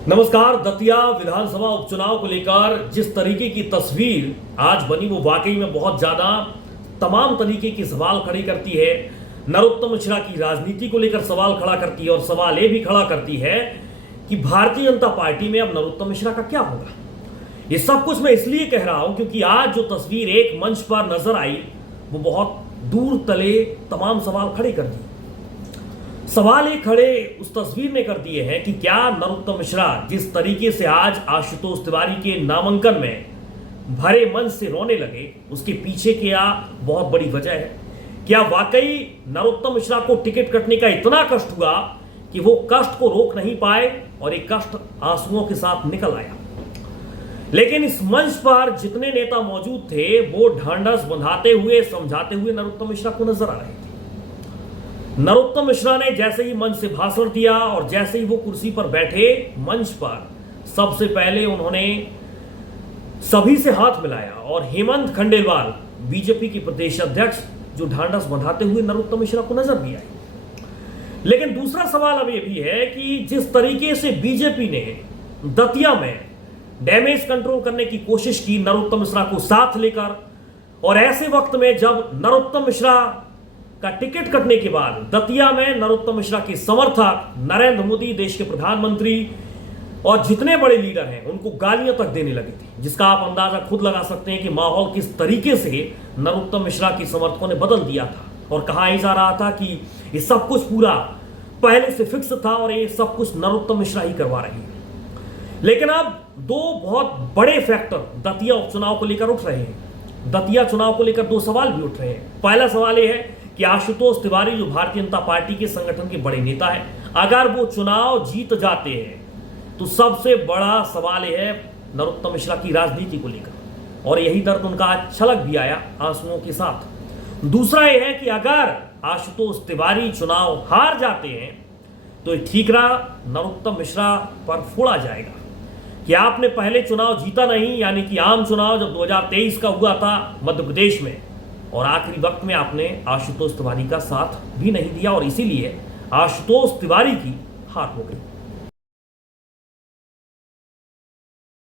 नमस्कार। दतिया विधानसभा उपचुनाव को लेकर जिस तरीके की तस्वीर आज बनी वो वाकई में बहुत ज्यादा तमाम तरीके की सवाल खड़ी करती है। नरोत्तम मिश्रा की राजनीति को लेकर सवाल खड़ा करती है और सवाल ये भी खड़ा करती है कि भारतीय जनता पार्टी में अब नरोत्तम मिश्रा का क्या होगा। ये सब कुछ मैं इसलिए कह रहा हूं क्योंकि आज जो तस्वीर एक मंच पर नजर आई वो बहुत दूर तले तमाम सवाल खड़े कर दिए। सवाल ये खड़े उस तस्वीर ने कर दिए हैं कि क्या नरोत्तम मिश्रा जिस तरीके से आज आशुतोष तिवारी के नामांकन में भरे मंच से रोने लगे उसके पीछे क्या बहुत बड़ी वजह है। क्या वाकई नरोत्तम मिश्रा को टिकट कटने का इतना कष्ट हुआ कि वो कष्ट को रोक नहीं पाए और एक कष्ट आंसुओं के साथ निकल आया। लेकिन इस मंच पर जितने नेता मौजूद थे वो ढांढस बंधाते हुए समझाते हुए नरोत्तम मिश्रा को नजर आ रहे थे। नरोत्तम मिश्रा ने जैसे ही मंच से भाषण दिया और जैसे ही वो कुर्सी पर बैठे मंच पर सबसे पहले उन्होंने सभी से हाथ मिलाया और हेमंत खंडेलवाल बीजेपी के प्रदेश अध्यक्ष जो ढांढस बंधाते हुए नरोत्तम मिश्रा को नजर भी आए। लेकिन दूसरा सवाल अब यह भी है कि जिस तरीके से बीजेपी ने दतिया में डैमेज कंट्रोल करने की कोशिश की नरोत्तम मिश्रा को साथ लेकर, और ऐसे वक्त में जब नरोत्तम मिश्रा का टिकट कटने के बाद दतिया में नरोत्तम मिश्रा के समर्थक नरेंद्र मोदी देश के प्रधानमंत्री और जितने बड़े लीडर हैं उनको गालियां तक देने लगे थे, जिसका आप अंदाजा खुद लगा सकते हैं कि माहौल किस तरीके से नरोत्तम मिश्रा के समर्थकों ने बदल दिया था। और कहा जा रहा था कि ये सब कुछ पूरा पहले से फिक्स था और ये सब कुछ नरोत्तम मिश्रा ही करवा रही है। लेकिन अब दो बहुत बड़े फैक्टर दतिया उपचुनाव को लेकर उठ रहे हैं। दतिया चुनाव को लेकर दो सवाल भी उठ रहे हैं। पहला सवाल यह है कि आशुतोष तिवारी जो भारतीय जनता पार्टी के संगठन के बड़े नेता हैं, अगर वो चुनाव जीत जाते हैं तो सबसे बड़ा सवाल यह है नरोत्तम मिश्रा की राजनीति को लेकर, और यही दर्द उनका आज छलक भी आया आंसुओं के साथ। दूसरा यह है कि अगर आशुतोष तिवारी चुनाव हार जाते हैं तो ठीकरा नरोत्तम मिश्रा पर फोड़ा जाएगा कि आपने पहले चुनाव जीता नहीं, यानी कि आम चुनाव जब 2023 का हुआ था मध्य प्रदेश में, और आखिरी वक्त में आपने आशुतोष तिवारी का साथ भी नहीं दिया और इसीलिए आशुतोष तिवारी की हार हो गई।